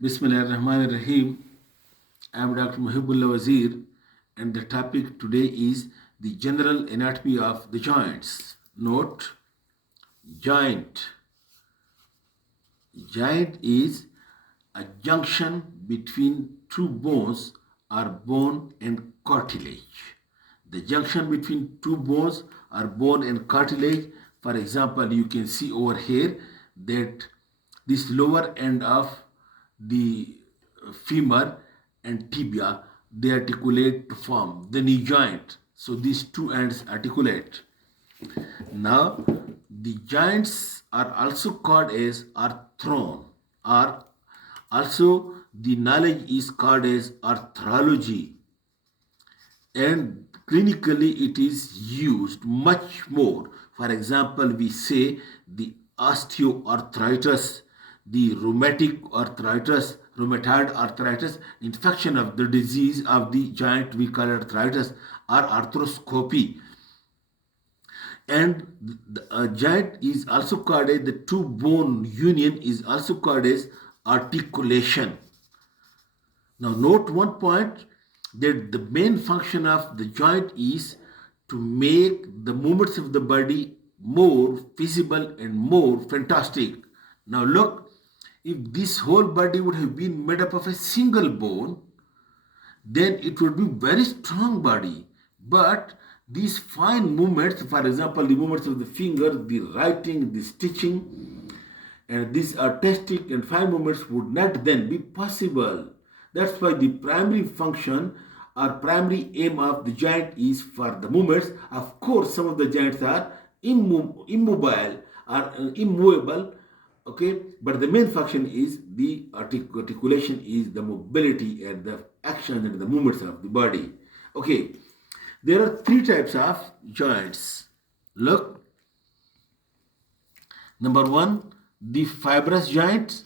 Bismillahirrahmanirrahim. I am Dr. Mohibullah Wazir, and the topic today is the general anatomy of the joints. Note: joint. Joint is a junction between two bones or bone and cartilage. The junction between two bones or bone and cartilage, for example, you can see over here that this lower end of the femur and tibia, they articulate to form the knee joint. So these two ends articulate. Now the joints are also called as arthron, or also the knowledge is called as arthrology, and clinically it is used much more. For example, we say the osteoarthritis, the rheumatoid arthritis, infection of the disease of the joint, we call arthritis or arthroscopy. And the joint is also called as the two bone union is also called as articulation. Now note one point, that the main function of the joint is to make the movements of the body more visible and more fantastic. Now look, if this whole body would have been made up of a single bone, then it would be very strong body. But these fine movements, for example, the movements of the finger, the writing, the stitching, and these artistic and fine movements would not then be possible. That's why the primary function or primary aim of the joint is for the movements. Of course, some of the joints are immobile or immovable, okay, but the main function is the articulation, is the mobility and the action and the movements of the body. Okay, there are three types of joints. Look, number one, the fibrous joints,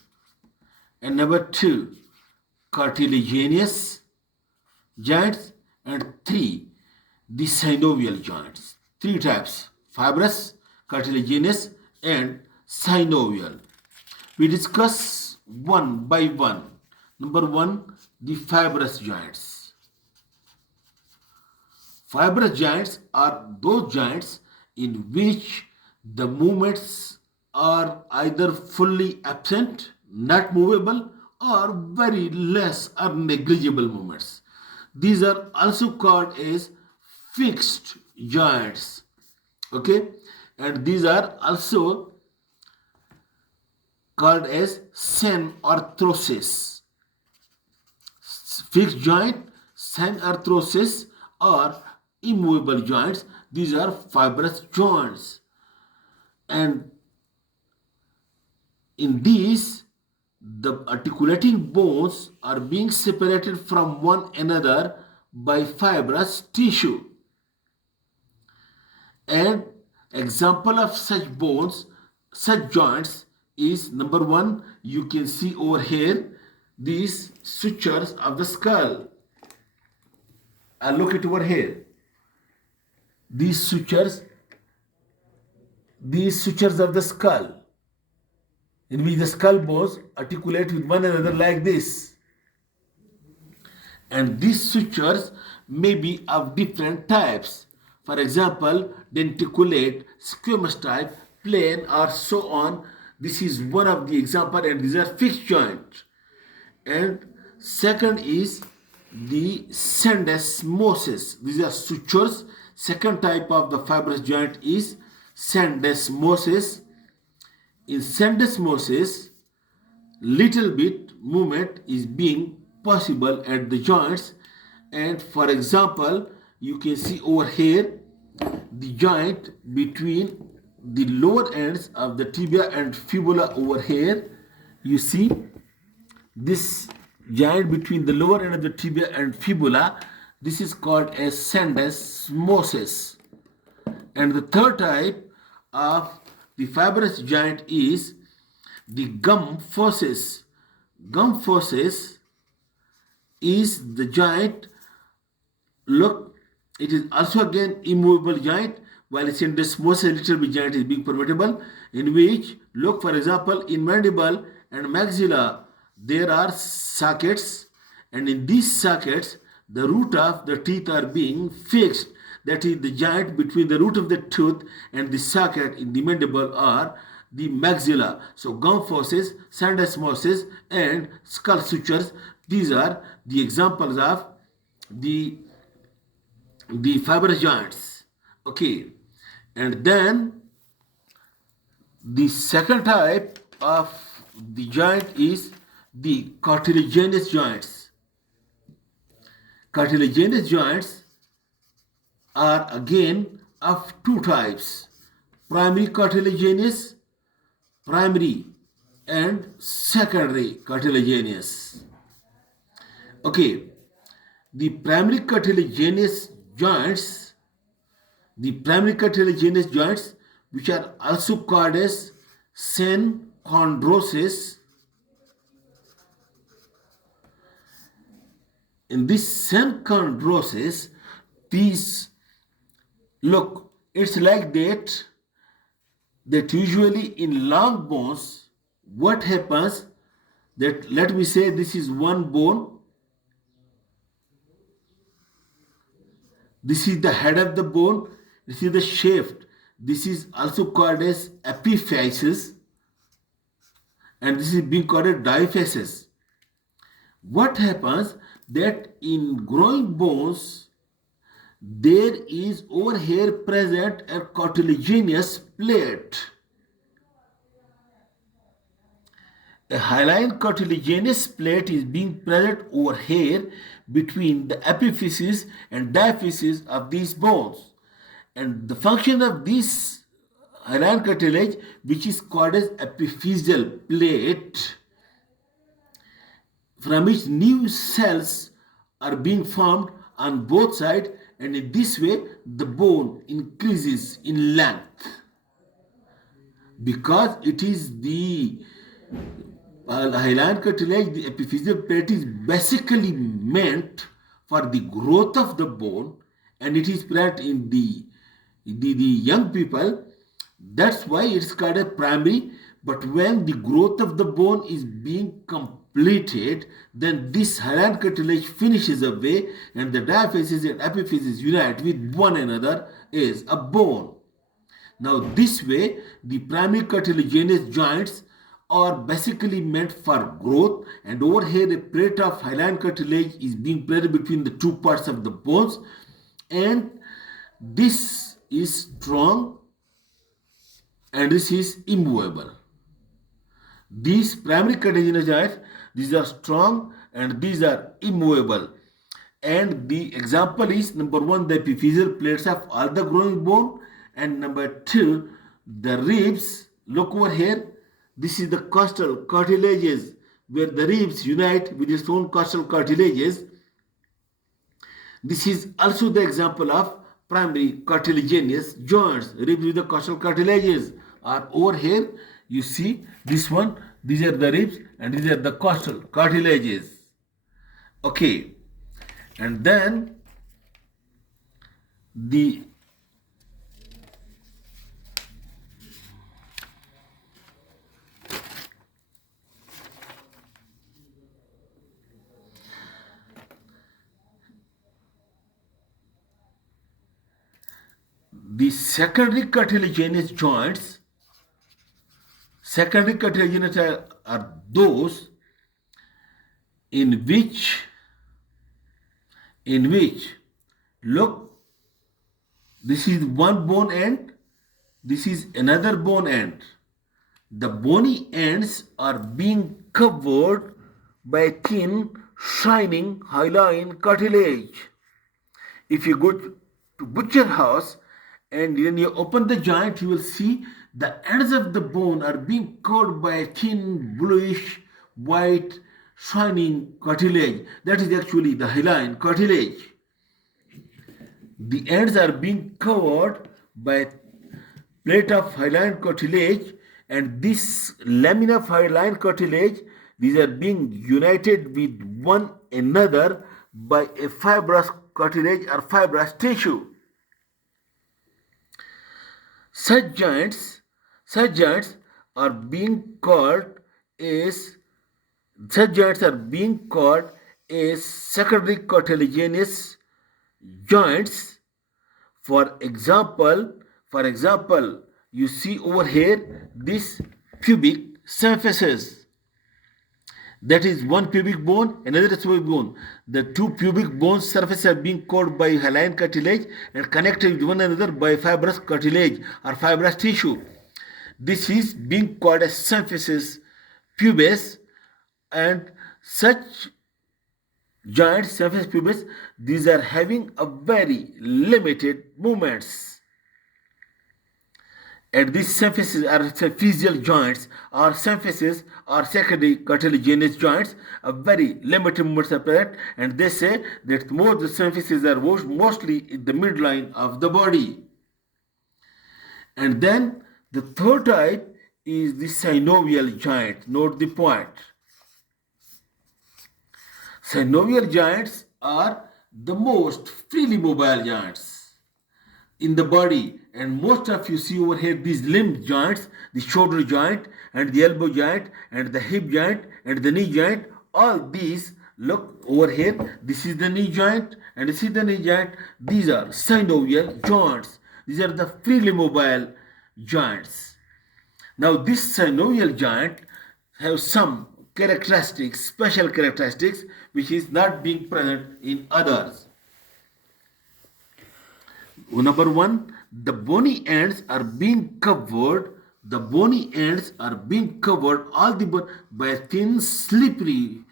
and number two, cartilaginous joints, and three, the synovial joints. Three types: fibrous, cartilaginous, and synovial. We discuss one by one. Number one, the fibrous joints. Fibrous joints are those joints in which the movements are either fully absent, not movable, or very less or negligible movements. These are also called as fixed joints. Okay, and these are also called as synarthrosis. Fixed joint, synarthrosis, or immovable joints. These are fibrous joints, and in these, the articulating bones are being separated from one another by fibrous tissue. And example of such bones, such joints is, number one, you can see over here these sutures of the skull. And look it over here. These sutures of the skull, in which the skull bones articulate with one another like this. And these sutures may be of different types. For example, denticulate, squamous type, plain, or so on. This is one of the example, and these are fixed joints. And second is the syndesmosis. These are sutures. Second type of the fibrous joint is syndesmosis. In syndesmosis, little bit movement is being possible at the joints, and for example, you can see over here the joint between the lower ends of the tibia and fibula. Over here you see this joint between the lower end of the tibia and fibula. This is called as syndesmosis. And the third type of the fibrous joint is the gum fossis. Gum fossis is the joint, look, it is also again immovable joint, while it's in syndesmosis, little bit joint is being permissible, in which, look, for example, in mandible and maxilla, there are sockets, and in these sockets the root of the teeth are being fixed. That is the joint between the root of the tooth and the socket in the mandible or the maxilla. So gum fosses, syndesmosis, and skull sutures, these are the examples of the fibrous joints. Okay, and then the second type of the joint is the cartilaginous joints. Cartilaginous joints are again of two types: primary cartilaginous, primary, and secondary cartilaginous. Okay, the primary cartilaginous joints, which are also called as synchondrosis. In this synchondrosis, these look, it's like that usually in long bones, what happens that, let me say, this is one bone, this is the head of the bone, this is the shaft, this is also called as epiphysis, and this is being called as diaphysis. What happens that in growing bones there is over here present a cartilaginous plate. A hyaline cartilaginous plate is being present over here between the epiphysis and diaphysis of these bones. And the function of this hyaline cartilage, which is called as epiphyseal plate, from which new cells are being formed on both sides, and in this way the bone increases in length, because it is the hyaline cartilage, the epiphyseal plate is basically meant for the growth of the bone, and it is present in the young people. That's why it's called a primary. But when the growth of the bone is being completed, then this hyaline cartilage finishes away, and the diaphysis and epiphysis unite with one another as a bone. Now, this way, the primary cartilaginous joints are basically meant for growth, and over here a plate of hyaline cartilage is being present between the two parts of the bones, and this is strong and this is immovable. These primary cartilaginous joints, these are strong and these are immovable. And the example is, number one, the epiphyseal plates of all the growing bone, and number two, the ribs. Look over here, this is the costal cartilages, where the ribs unite with its own costal cartilages. This is also the example of primary cartilaginous joints. Ribs with the costal cartilages are over here. You see this one, these are the ribs and these are the costal cartilages. Okay, and then the secondary cartilaginous joints. Secondary cartilaginous are those in which look, this is one bone end, this is another bone end. The bony ends are being covered by thin, shining hyaline cartilage. If you go to butcher house and when you open the joint, you will see the ends of the bone are being covered by a thin, bluish, white, shining cartilage. That is actually the hyaline cartilage. The ends are being covered by plate of hyaline cartilage, and this lamina of hyaline cartilage, these are being united with one another by a fibrous cartilage or fibrous tissue. Such joints are being called as Such joints are being called as secondary cartilaginous joints. For example, you see over here this pubic surfaces. That is one pubic bone, another pubic bone. The two pubic bone surfaces are being covered by hyaline cartilage and connected with one another by fibrous cartilage or fibrous tissue. This is being called as symphysis pubis, and such joints, symphysis pubis, these are having a very limited movements. And these symphyses are symphysial joints or symphysis or secondary cartilaginous joints, a very limited movements are present, and they say that most the symphyses are mostly in the midline of the body. And then the third type is the synovial joint. Note the point. Synovial joints are the most freely mobile joints in the body, and most of you see over here these limb joints, the shoulder joint and the elbow joint and the hip joint and the knee joint. All these, look over here, this is the knee joint and this is the knee joint. These are synovial joints. These are the freely mobile joints. Now this synovial joint have some characteristics, special characteristics, which is not being present in others. Number one, the bony ends are being covered. The bony ends are being covered by a thin, slippery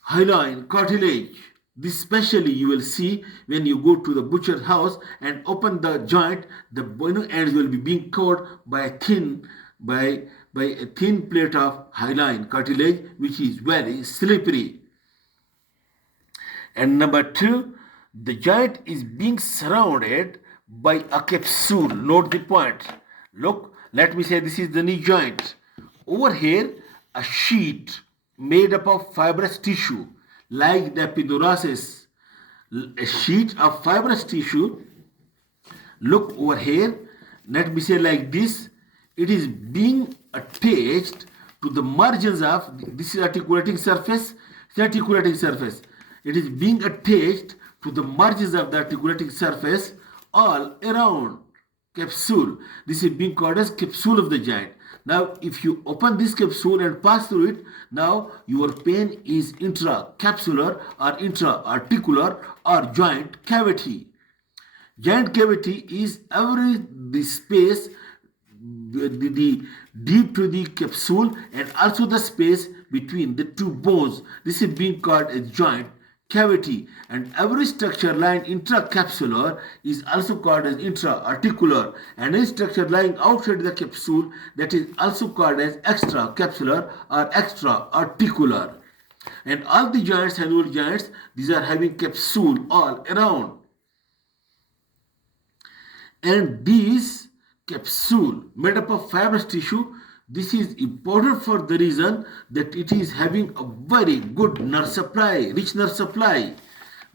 hyaline cartilage. This specially you will see when you go to the butcher's house and open the joint. The bony ends will be being covered by a thin plate of hyaline cartilage, which is very slippery. And number two, the joint is being surrounded by a capsule. Note the point. Look, let me say this is the knee joint. Over here, a sheet made up of fibrous tissue, like the epidurosis. A sheet of fibrous tissue. Look over here. Let me say like this. It is being attached to the margins of this is articulating surface. It is being attached to the margins of the articulating surface all around capsule. This is being called as capsule of the joint. Now, if you open this capsule and pass through it, now your pain is intracapsular or intra-articular or joint cavity. Joint cavity is the space the deep to the capsule and also the space between the two bones. This is being called a joint cavity, and every structure lying intracapsular is also called as intra-articular, and any structure lying outside the capsule, that is also called as extracapsular or extra-articular. And all the joints, synovial joints, these are having capsule all around. And these capsule made up of fibrous tissue, this is important for the reason that it is having a very good nerve supply, rich nerve supply.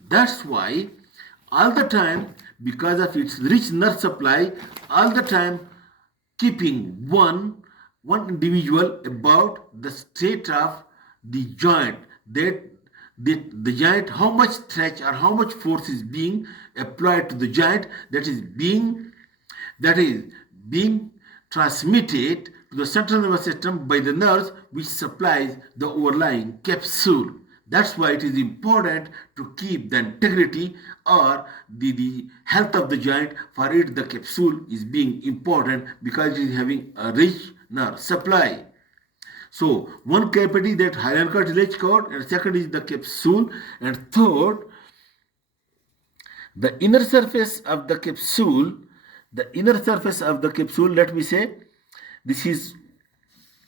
That's why all the time, because of its rich nerve supply, all the time keeping one individual about the state of the joint, that the joint, how much stretch or how much force is being applied to the joint, that is being transmitted to the central nervous system by the nerves which supplies the overlying capsule. That's why it is important to keep the integrity or the health of the joint. For it, the capsule is being important because it is having a rich nerve supply. So one cavity that hyaline cartilage covered, and second is the capsule, and third, the inner surface of the capsule. Let me say, this is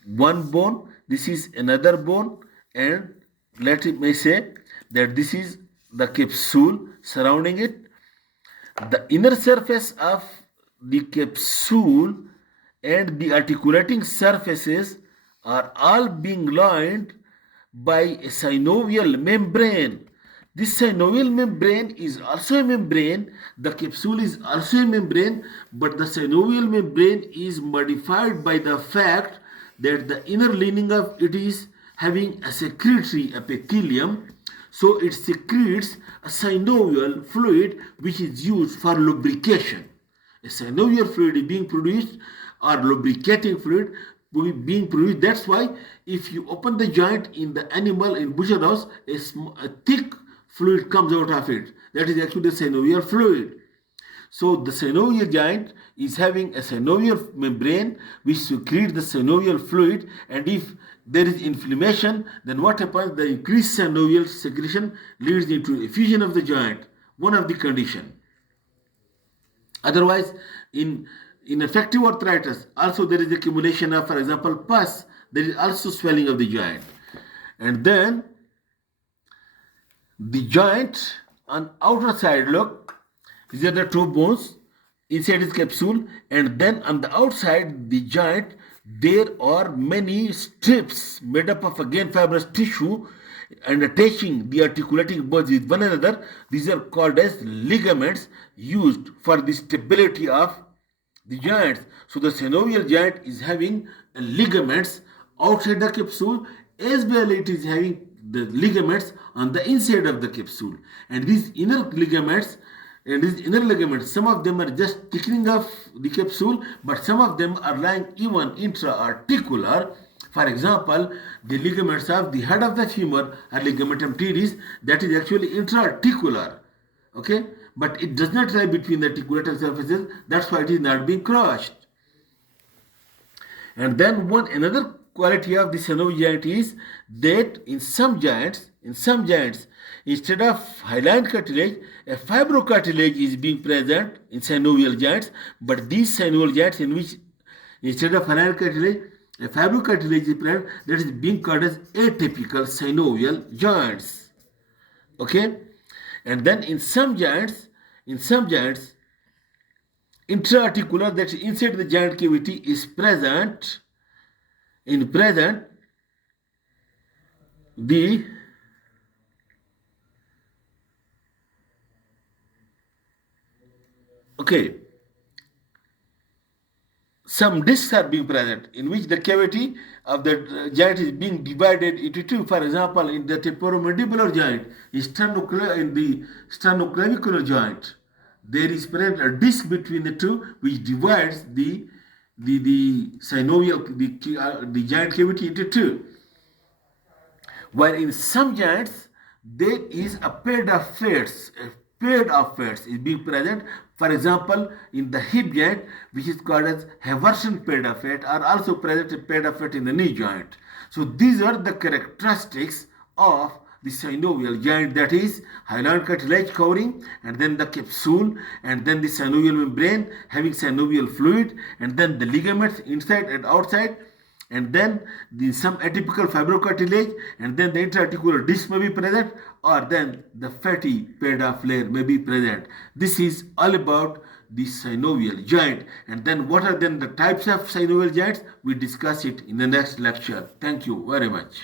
one bone, this is another bone, and let me say that this is the capsule surrounding it. The inner surface of the capsule and the articulating surfaces are all being lined by a synovial membrane. This synovial membrane is also a membrane. The capsule is also a membrane, but the synovial membrane is modified by the fact that the inner lining of it is having a secretory epithelium, so it secretes a synovial fluid which is used for lubrication. A synovial fluid is being produced, or lubricating fluid being produced. That's why if you open the joint in the animal in butcher house, a thick fluid comes out of it. That is actually the synovial fluid. So the synovial joint is having a synovial membrane which secretes the synovial fluid, and if there is inflammation, then what happens? The increased synovial secretion leads into effusion of the joint, one of the condition. Otherwise, in infective arthritis, also there is accumulation of, for example, pus. There is also swelling of the joint. And then the joint on outer side, look, these are the two bones inside its capsule, and then on the outside the joint there are many strips made up of again fibrous tissue and attaching the articulating bones with one another. These are called as ligaments, used for the stability of the joints. So the synovial joint is having ligaments outside the capsule, as well it is having the ligaments on the inside of the capsule. And these inner ligaments, some of them are just thickening of the capsule, but some of them are lying even intra-articular. For example, the ligaments of the head of the femur are ligamentum teres, that is actually intra-articular. Okay, but it does not lie between the articulating surfaces. That's why it is not being crushed. And then another quality of the synovial joint is that in some joints, instead of hyaline cartilage, a fibrocartilage is being present in synovial joints. But these synovial joints in which instead of hyaline cartilage, a fibrocartilage is present, that is being called as atypical synovial joints. Okay, and then in some joints, intra-articular, that is inside the joint cavity, is present. The okay, some discs are being present in which the cavity of the joint is being divided into two. For example, in the temporomandibular joint, in the sternoclavicular joint, there is present a disc between the two which divides the synovial, the joint cavity into two. While in some joints there is a pair of flares. Is being present. For example, in the hip joint, which is called as Haversian pair of fat, are also present a pair of fat in the knee joint. So these are the characteristics of the synovial joint, that is hyaline cartilage covering, and then the capsule, and then the synovial membrane having synovial fluid, and then the ligaments inside and outside, and then some atypical fibrocartilage, and then the intra-articular disc may be present, or then the fatty paired flare may be present. This is all about the synovial joint. And then what are then the types of synovial joints? We discuss it in the next lecture. Thank you very much.